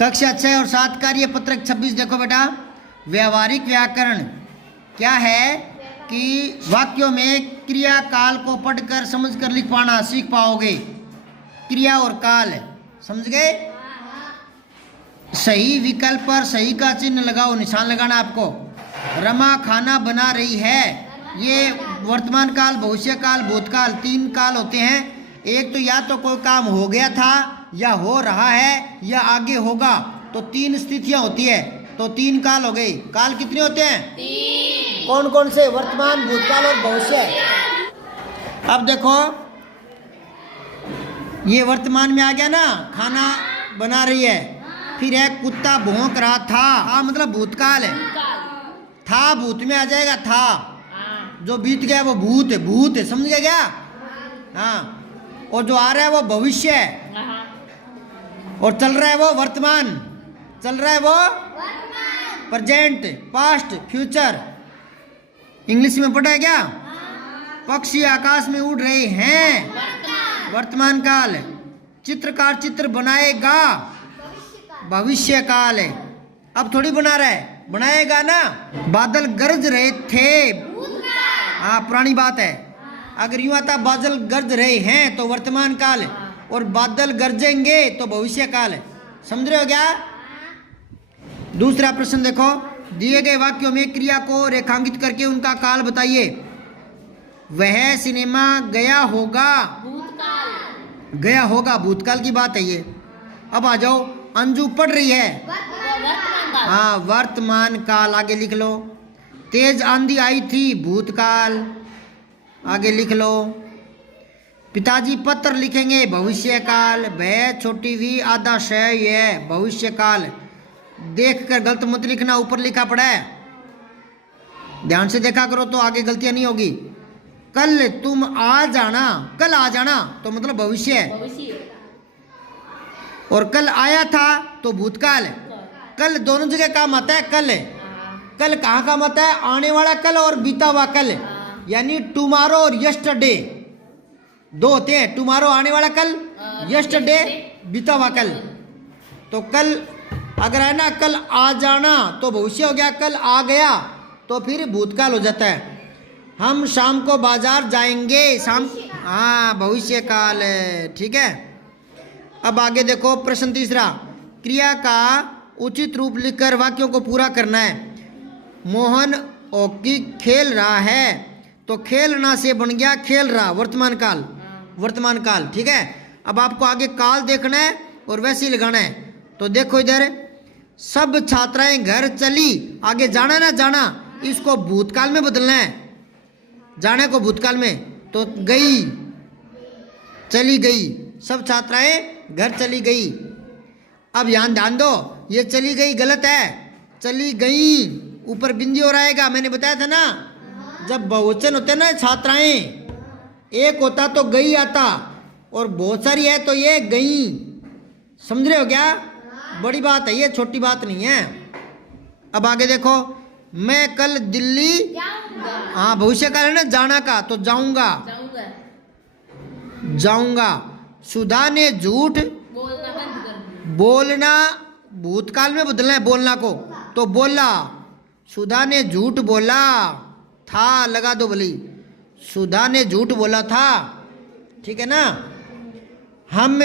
कक्षा 6 और 7 कार्य पत्रक 26 देखो बेटा। व्यवहारिक व्याकरण क्या है कि वाक्यों में क्रिया काल को पढ़कर समझकर लिख पाना सीख पाओगे। क्रिया और काल समझ गए। सही विकल्प पर सही का चिन्ह लगाओ, निशान लगाना आपको। रमा खाना बना रही है, ये वर्तमान काल, भविष्य काल, भूतकाल, 3 काल होते हैं। एक तो या तो कोई काम हो गया था या हो रहा है या आगे होगा, तो 3 स्थितियां होती है, तो 3 काल हो गए। काल कितने होते हैं? 3। कौन कौन से? वर्तमान, भूतकाल और भविष्य। अब देखो ये वर्तमान में आ गया ना, खाना बना रही है। फिर है कुत्ता भौंक रहा था, हाँ मतलब भूतकाल है। था भूत में आ जाएगा, था जो बीत गया वो भूत है, भूत है, समझ गया क्या? हाँ। और जो आ रहा है वो भविष्य है, और चल रहा है वो वर्तमान, चल रहा है वो प्रेजेंट, पास्ट, फ्यूचर। इंग्लिश में पढ़ा है क्या? पक्षी आकाश में उड़ रहे हैं, वर्तमान काल। चित्रकार चित्र बनाएगा, भविष्य काल है। अब थोड़ी बना रहा है, बनाएगा ना। बादल गरज रहे थे, हाँ पुरानी बात है। अगर यूं आता बादल गरज रहे हैं तो वर्तमान काल है, और बादल गरजेंगे तो भविष्य काल है। समझ रहे हो क्या? दूसरा प्रश्न देखो। दिए गए वाक्यों में क्रिया को रेखांकित करके उनका काल बताइए। वह सिनेमा गया होगा, भूतकाल। गया होगा भूतकाल की बात है ये। अब आ जाओ, अंजू पढ़ रही है, हाँ वर्तमान काल, आगे लिख लो। तेज आंधी आई थी, भूतकाल, आगे लिख लो। पिताजी पत्र लिखेंगे, भविष्य काल। भय छोटी वी आधा शय, यह भविष्य काल। देख कर गलत मत लिखना, ऊपर लिखा पड़ा है, ध्यान से देखा करो तो आगे गलतियां नहीं होगी। कल तुम आ जाना, कल आ जाना तो मतलब भविष्य है, और कल आया था तो भूतकाल है। कल दोनों जगह काम आता है, कल है। कल कहाँ काम आता है? आने वाला कल और बीता हुआ कल, यानी टुमारो और यस्टरडे दो होते हैं। टुमारो आने वाला कल, यस्टरडे बीता हुआ कल। तो कल अगर है ना, कल आ जाना तो भविष्य हो गया, कल आ गया तो फिर भूतकाल हो जाता है। हम शाम को बाजार जाएंगे, शाम, हाँ भविष्य काल है, ठीक है। अब आगे देखो प्रश्न तीसरा। क्रिया का उचित रूप लिखकर वाक्यों को पूरा करना है। मोहन हॉकी खेल रहा है, तो खेलना से बन गया खेल रहा, वर्तमान काल, वर्तमान काल, ठीक है। अब आपको आगे काल देखना है और वैसे ही लगाना है। तो देखो इधर, सब छात्राएं घर चली, आगे जाना ना, जाना इसको भूतकाल में बदलना है, जाने को भूतकाल में, तो गई, चली गई, सब छात्राएं घर चली गई। अब यहाँ ध्यान दो, ये चली गई गलत है, चली गई ऊपर बिंदी हो रहेगा। मैंने बताया था ना, जब बहुवचन होते ना छात्राएं, एक होता तो गई आता, और बहुत सारी है तो ये गई। समझ रहे हो क्या? बड़ी बात है ये, छोटी बात नहीं है। अब आगे देखो, मैं कल दिल्ली, हाँ भविष्य काल है ना, जाना का, तो जाऊंगा, जाऊंगा। सुधा ने झूठ बोलना, भूतकाल में बदलना है बोलना को, तो बोला। सुधा ने झूठ बोला था, लगा दो भली, सुधा ने झूठ बोला था, ठीक है ना। हम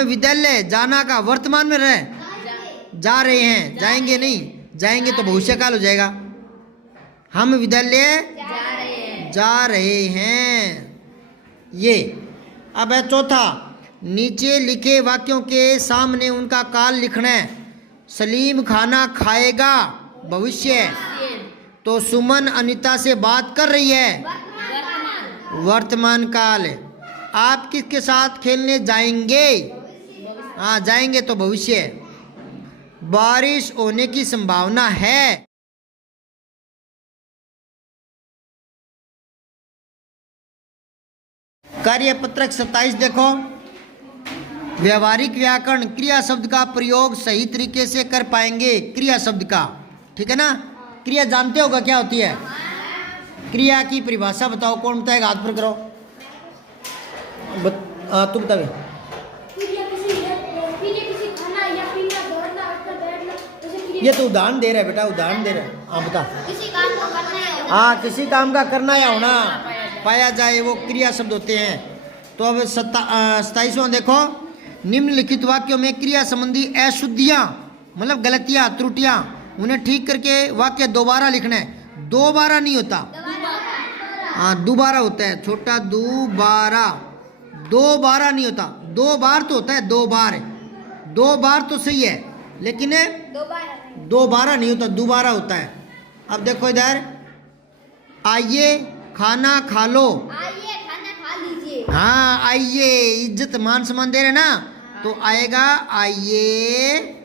विद्यालय जाना का, वर्तमान में रहे, जा रहे हैं, जाएंगे नहीं, जाएंगे तो भविष्य काल हो जाएगा। हम विद्यालय जा रहे हैं, ये। अब है चौथा, नीचे लिखे वाक्यों के सामने उनका काल लिखना है। सलीम खाना खाएगा, भविष्य, तो सुमन अनीता से बात कर रही है, वर्तमान काल। आप किसके साथ खेलने जाएंगे? हाँ जाएंगे तो भविष्य। बारिश होने की संभावना है, कार्यपत्रक 27 देखो। व्यवहारिक व्याकरण, क्रिया शब्द का प्रयोग सही तरीके से कर पाएंगे, क्रिया शब्द का, ठीक है ना। क्रिया जानते होगा क्या होती है? क्रिया की परिभाषा बताओ, कौन बताएगा? हाथ पर करो। तू बतावे। ये तो उदाहरण दे रहा है बेटा, उदाहरण दे रहा है। हाँ बता। किसी काम को करना है। हाँ, किसी काम का करना या होना पाया जाए, वो क्रिया शब्द होते हैं। तो अब 27वां देखो, निम्नलिखित वाक्यों में क्रिया संबंधी अशुद्धियां मतलब गलतियां त्रुटियां उन्हें ठीक करके वाक्य दोबारा लिखना है। दोबारा नहीं होता, हाँ दोबारा होता है, छोटा दोबारा, दोबारा नहीं होता। दो बार तो होता है, दो बार, दो बार तो सही है, लेकिन दोबारा नहीं होता, दोबारा होता है। अब देखो इधर, आइए खाना खा लो। आइए खाना खा लीजिए। हाँ आइए, इज्जत मान सम्मान दे रहे ना, तो आएगा आइए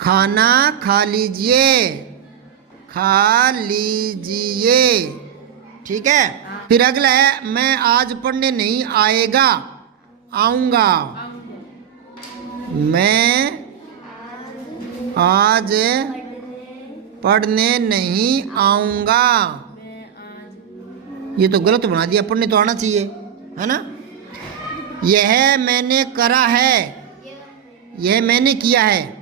खाना खा लीजिए, खा लीजिए, ठीक है। फिर अगला है, मैं आज पढ़ने नहीं आएगा, आऊंगा। मैं आज पढ़ने नहीं आऊंगा, ये तो गलत बना दिया, पढ़ने तो आना चाहिए, है ना। यह मैंने करा है, यह मैंने किया है,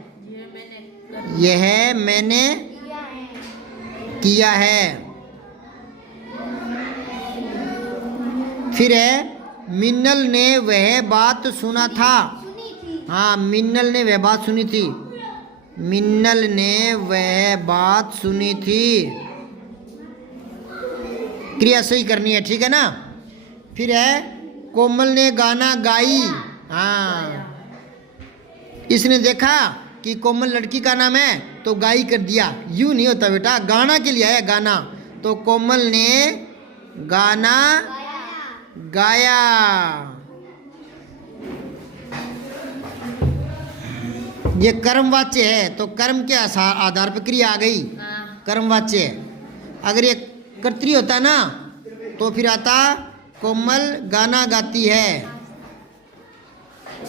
यह मैंने किया है। फिर है, मिन्नल ने वह बात सुना था। हाँ, मिन्नल ने वह बात सुनी थी, मिन्नल ने वह बात सुनी थी। क्रिया सही करनी है, ठीक है ना। फिर है, कोमल ने गाना गाई। हाँ, इसने देखा कि कोमल लड़की का नाम है तो गाई कर दिया, यूं नहीं होता बेटा, गाना के लिए है गाना। तो कोमल ने गाना गाया। ये कर्मवाच्य है, तो कर्म के आधार पर क्रिया आ गई, कर्मवाच्य। अगर ये कर्तरी होता ना तो फिर आता कोमल गाना गाती है।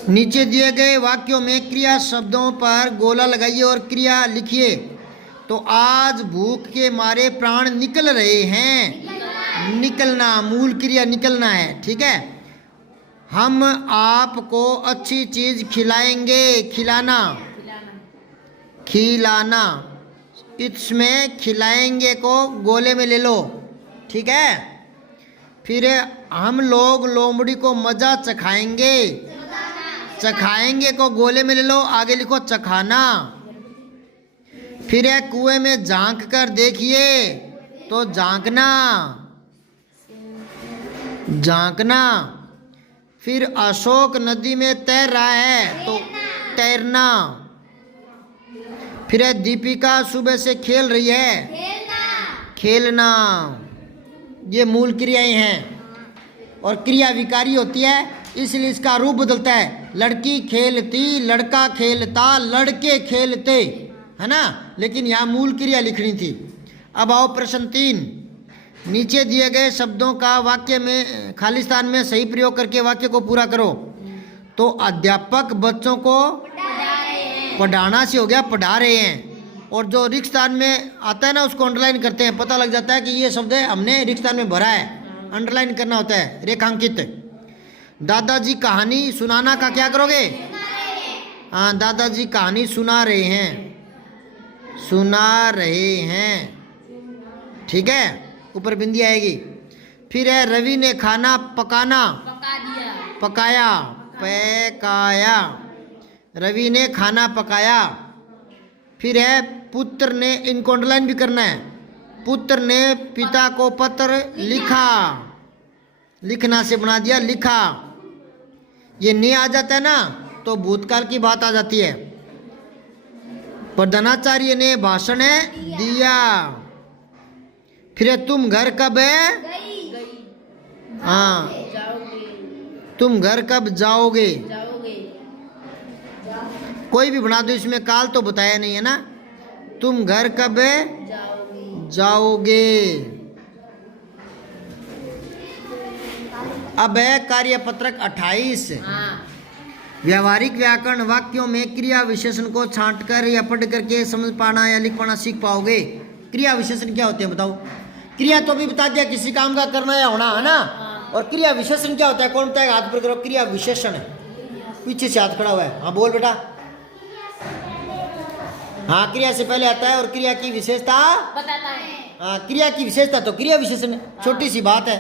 नीचे दिए गए वाक्यों में क्रिया शब्दों पर गोला लगाइए और क्रिया लिखिए। तो आज भूख के मारे प्राण निकल रहे हैं, निकलना, मूल क्रिया निकलना है, ठीक है। हम आपको अच्छी चीज खिलाएंगे, खिलाना, खिलाना, इसमें खिलाएंगे को गोले में ले लो, ठीक है। फिर हम लोग लोमड़ी को मजा चखाएंगे, चखाएंगे को गोले में ले लो, आगे लिखो चखाना। फिर है, कुएं में झांक कर देखिए, तो झांकना, झांकना। फिर अशोक नदी में तैर रहा है, तो तैरना। फिर है, दीपिका सुबह से खेल रही है, खेलना। ये मूल क्रियाएं हैं, और क्रिया विकारी होती है, इसलिए इसका रूप बदलता है। लड़की खेलती, लड़का खेलता, लड़के खेलते, है ना। लेकिन यहाँ मूल क्रिया लिखनी थी। अब आओ प्रश्न 3, नीचे दिए गए शब्दों का वाक्य में खाली स्थान में सही प्रयोग करके वाक्य को पूरा करो। तो अध्यापक बच्चों को पढ़ाना से हो गया, पढ़ा रहे हैं। और जो रिक्त स्थान में आता है ना, उसको अंडरलाइन करते हैं, पता लग जाता है कि ये शब्द हमने रिक्त स्थान में भरा है, अंडरलाइन करना होता है, रेखांकित। दादाजी कहानी सुनाना का क्या करोगे? हाँ, दादाजी कहानी सुना रहे हैं, सुना रहे हैं, ठीक है, ऊपर बिंदी आएगी। फिर है, रवि ने खाना पकाना, पकाया, पकाया, रवि ने खाना पकाया। फिर है, पुत्र ने, इनको अंडरलाइन भी करना है, पुत्र ने पिता को पत्र लिखा, लिखना से बना दिया लिखा। ये ने आ जाता है ना तो भूतकाल की बात आ जाती है। प्रधानाचार्य ने भाषण दिया। फिर तुम घर कब है? हाँ, तुम घर कब जाओगे? कोई भी बना दो, इसमें काल तो बताया नहीं है ना। तुम घर कब जाओगे? अब है कार्यपत्रक 28। व्यावहारिक व्याकरण वाक्यों में क्रिया विशेषण को छांटकर या पढ़ करके समझ पाना या लिख पाना सीख पाओगे। क्रिया विशेषण क्या होते हैं बताओ? क्रिया तो भी बता दिया, किसी काम का करना या होना, है ना। और क्रिया विशेषण क्या होता है? कौन बताएगा? हाथ पर करो। क्रिया विशेषण, पीछे से हाथ खड़ा हुआ है, हाँ बोल बेटा। हाँ, क्रिया से पहले आता है और क्रिया की विशेषता बताता है। हाँ, क्रिया की विशेषता तो क्रिया विशेषण है, छोटी सी बात है।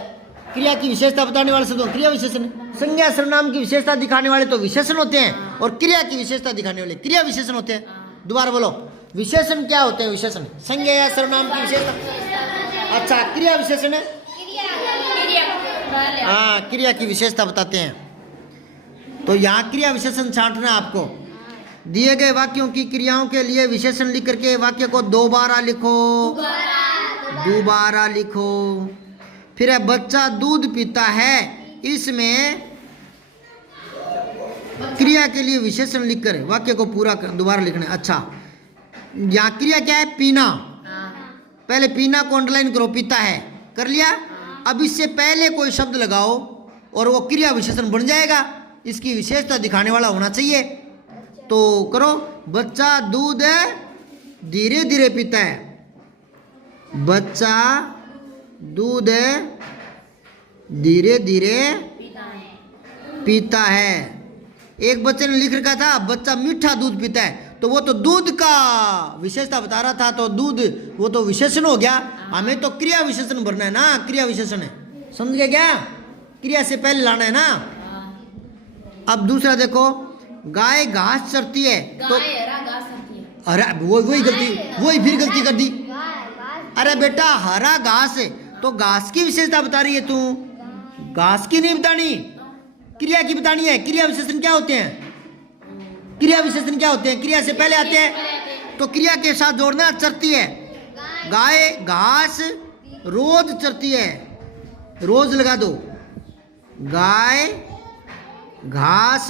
क्रिया की विशेषता बताने वाले शब्दों क्रिया विशेषण है। संज्ञा सर्वनाम की विशेषता दिखाने वाले तो विशेषण होते हैं और क्रिया की विशेषता दिखाने वाले क्रिया विशेषण होते हैं। दोबारा बोलो, विशेषण क्या होते हैं? विशेषण संज्ञा या सर्वनाम की विशेषता। अच्छा, क्रिया विशेषण है। हाँ, क्रिया की विशेषता बताते हैं। तो यहाँ क्रिया विशेषण छांटना आपको। दिए गए वाक्यों की क्रियाओं के लिए विशेषण लिख करके वाक्य को दोबारा लिखो, दोबारा लिखो। फिर है बच्चा दूध पीता है, इसमें क्रिया के लिए विशेषण लिखकर वाक्य को पूरा दोबारा लिखना है। अच्छा, यहाँ क्रिया क्या है? पीना। पहले पीना को अंडरलाइन करो, पीता है कर लिया। अब इससे पहले कोई शब्द लगाओ और वो क्रिया विशेषण बन जाएगा। इसकी विशेषता दिखाने वाला होना चाहिए। तो करो, बच्चा दूध धीरे धीरे पीता है। बच्चा दूध धीरे धीरे पीता है। एक बच्चे ने लिख रखा था बच्चा मीठा दूध पीता है, तो वो तो दूध का विशेषता बता रहा था, तो दूध वो तो विशेषण हो गया। हमें तो क्रिया विशेषण भरना है ना, क्रिया विशेषण है, समझ गए क्या? क्रिया से पहले लाना है ना। अब दूसरा देखो, गाय घास चरती है, तो अरे वही गलती, वही फिर गलती कर दी। अरे बेटा, हरा घास है तो घास की विशेषता बता रही है तू, घास की नहीं बतानी, क्रिया की बतानी है। क्रिया विशेषण क्या होते हैं? क्रिया विशेषण क्या होते हैं? क्रिया से पहले आते हैं, तो क्रिया के साथ जोड़ना। चरती है, गाय घास रोज चरती है, रोज लगा दो। गाय घास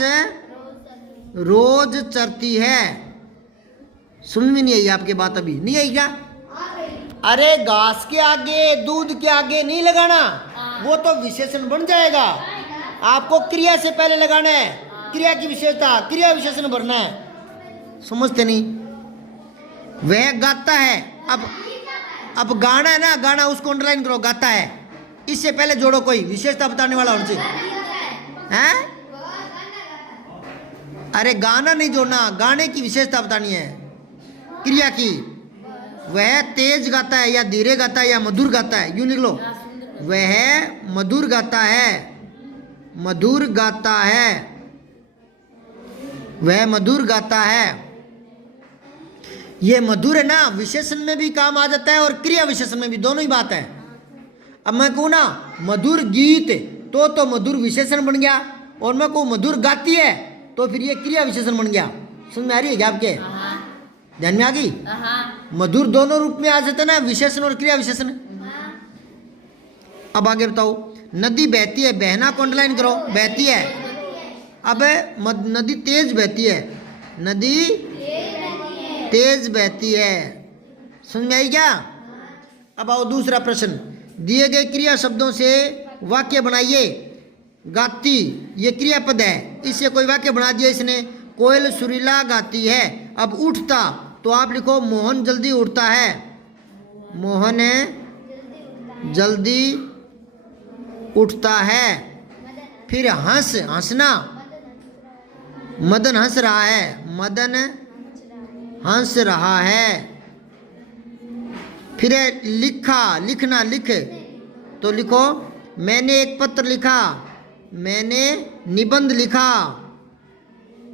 रोज चरती है। सुन में नहीं आई आपके बात? अभी नहीं आई क्या? अरे घास के आगे दूध के आगे नहीं लगाना, वो तो विशेषण बन जाएगा। आपको क्रिया से पहले लगाना है, क्रिया की विशेषता, क्रिया विशेषण भरना है। समझते नहीं? वह गाता है। अब गाना है ना, गाना उसको अंडरलाइन करो, गाता है। इससे पहले जोड़ो कोई विशेषता बताने वाला होना चाहिए। हैं? अरे गाना नहीं जोड़ना, गाने की विशेषता बतानी है क्रिया की। वह तेज गाता है या धीरे गाता है या मधुर गाता है, यूं लिख लो। वह मधुर गाता है, मधुर गाता है, वह मधुर गाता है। ये मधुर है ना, विशेषण में भी काम आ जाता है और क्रिया विशेषण में भी, दोनों ही बात है। अब मैं कहूँ ना मधुर गीत, तो मधुर विशेषण बन गया, और मैं कहूँ मधुर गाती है, तो फिर ये क्रिया विशेषण बन गया। समझ में आ रही है क्या आपके? ध्यान में आ गई? मधुर दोनों रूप में आ जाता है ना, विशेषण और क्रिया विशेषण। अब आगे बताओ, नदी बहती है, बहना को अंडरलाइन करो, बहती है। अब नदी तेज बहती है, नदी तेज बहती है। समझ में आई क्या? अब आओ दूसरा प्रश्न। दिए गए क्रिया शब्दों से वाक्य बनाइए। गाती, ये क्रियापद है, इससे कोई वाक्य बना दिया इसने। कोयल सुरीला गाती है। अब उठता, तो आप लिखो मोहन जल्दी उठता है, मोहन जल्दी उठता है। फिर हंस, हंसना, मदन हंस रहा है, मदन हंस रहा है। फिर लिखा, लिखना, लिख, तो लिखो मैंने एक पत्र लिखा, मैंने निबंध लिखा,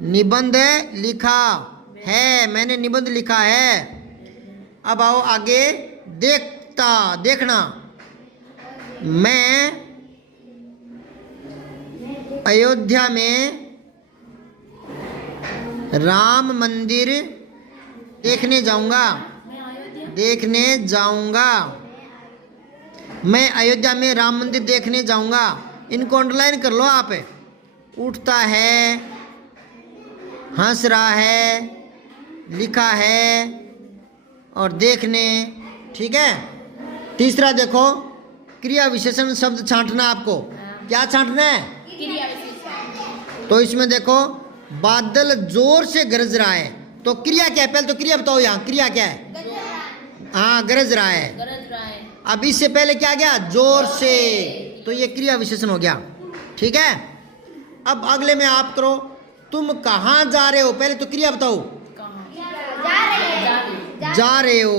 निबंध लिखा है, मैंने निबंध लिखा है। अब आओ आगे, देखता, देखना। मैं अयोध्या में राम मंदिर देखने जाऊंगा, देखने जाऊंगा। मैं अयोध्या में राम मंदिर देखने जाऊंगा। इनको अंडरलाइन कर लो आप। उठता है, हंस रहा है, लिखा है और देखने। ठीक है। तीसरा देखो, क्रिया विशेषण शब्द छांटना। आपको क्या छांटना है? तो इसमें देखो, बादल जोर से गरज रहा है, तो क्रिया क्या है? पहले तो क्रिया बताओ, यहाँ क्रिया क्या है? हाँ, गरज रहा है। अब इससे पहले क्या गया? जोर से, तो ये क्रिया विशेषण हो गया। ठीक है। अब अगले में आप करो, तुम कहाँ जा रहे हो। पहले तो क्रिया बताओ, जा रहे जा रहे हो,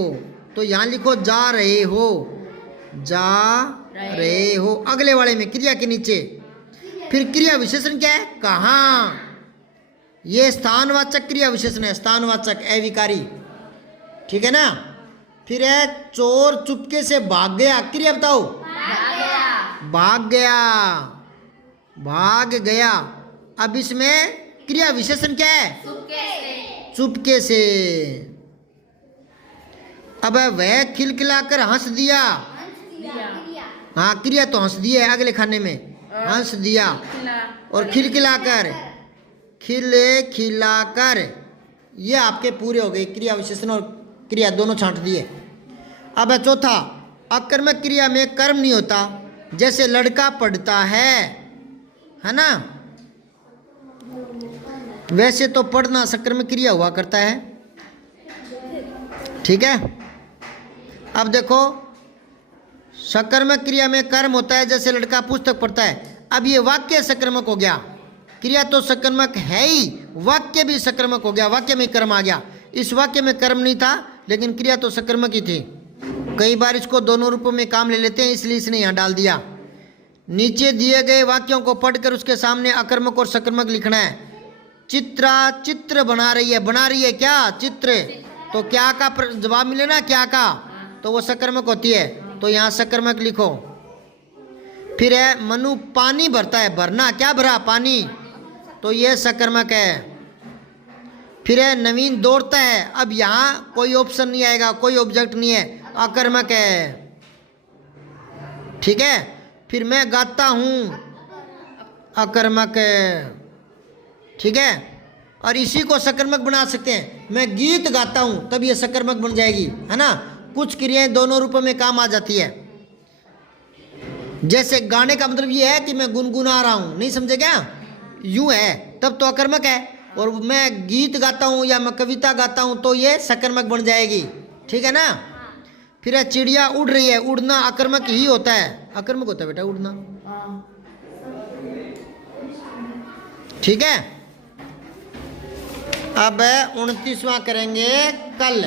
तो यहाँ लिखो जा रहे हो, जा रहे हो। अगले वाले में क्रिया के नीचे फिर क्रिया विशेषण क्या है, कहाँ। ये स्थानवाचक क्रिया विशेषण है, स्थानवाचक अविकारी, ठीक है ना। फिर है चोर चुपके से भाग गया, क्रिया बताओ, भाग गया, भाग गया। अब इसमें क्रिया विशेषण क्या है, चुपके से। अब वह खिलखिलाकर हंस दिया, हाँ क्रिया तो हंस दिया है अगले खाने में, हंस दिया। और खिलखिलाकर, खिलखिलाकर, ये आपके पूरे हो गए, क्रिया विशेषण और क्रिया दोनों छांट दिए। अब है चौथा, अकर्मक क्रिया में कर्म नहीं होता, जैसे लड़का पढ़ता है ना। वैसे तो पढ़ना सकर्मक क्रिया हुआ करता है, ठीक है। अब देखो सकर्मक क्रिया में कर्म होता है, जैसे लड़का पुस्तक पढ़ता है। अब ये वाक्य सकर्मक हो गया, क्रिया तो सकर्मक है ही, वाक्य भी सकर्मक हो गया, वाक्य में कर्म आ गया। इस वाक्य में कर्म नहीं था लेकिन क्रिया तो सकर्मक ही थी। कई बार इसको दोनों रूपों में काम ले लेते हैं, इसलिए इसने यहाँ डाल दिया। नीचे दिए गए वाक्यों को पढ़कर उसके सामने अकर्मक और सकर्मक लिखना है। चित्रा चित्र बना रही है क्या, चित्र, तो क्या का जवाब मिले ना, क्या का, तो वो सकर्मक होती है, तो यहाँ सकर्मक लिखो। फिर है मनु पानी भरता है, भरना क्या भरा, पानी, तो ये सकर्मक है। फिर है नवीन दौड़ता है, अब यहाँ कोई ऑप्शन नहीं आएगा, कोई ऑब्जेक्ट नहीं है, अकर्मक है, ठीक है। फिर मैं गाता हूँ, अकर्मक है, ठीक है। और इसी को सकर्मक बना सकते हैं, मैं गीत गाता हूँ, तब ये सकर्मक बन जाएगी, है ना। कुछ क्रियाएं दोनों रूपों में काम आ जाती है। जैसे गाने का मतलब ये है कि मैं गुनगुना रहा हूँ, नहीं समझे क्या, यूं है, तब तो अकर्मक है। और मैं गीत गाता हूँ या मैं कविता गाता हूँ तो ये सकर्मक बन जाएगी, ठीक है ना। फिर है चिड़िया उड़ रही है, उड़ना अकर्मक ही होता है, अकर्मक होता है बेटा उड़ना, ठीक है। अब 29वां करेंगे कल।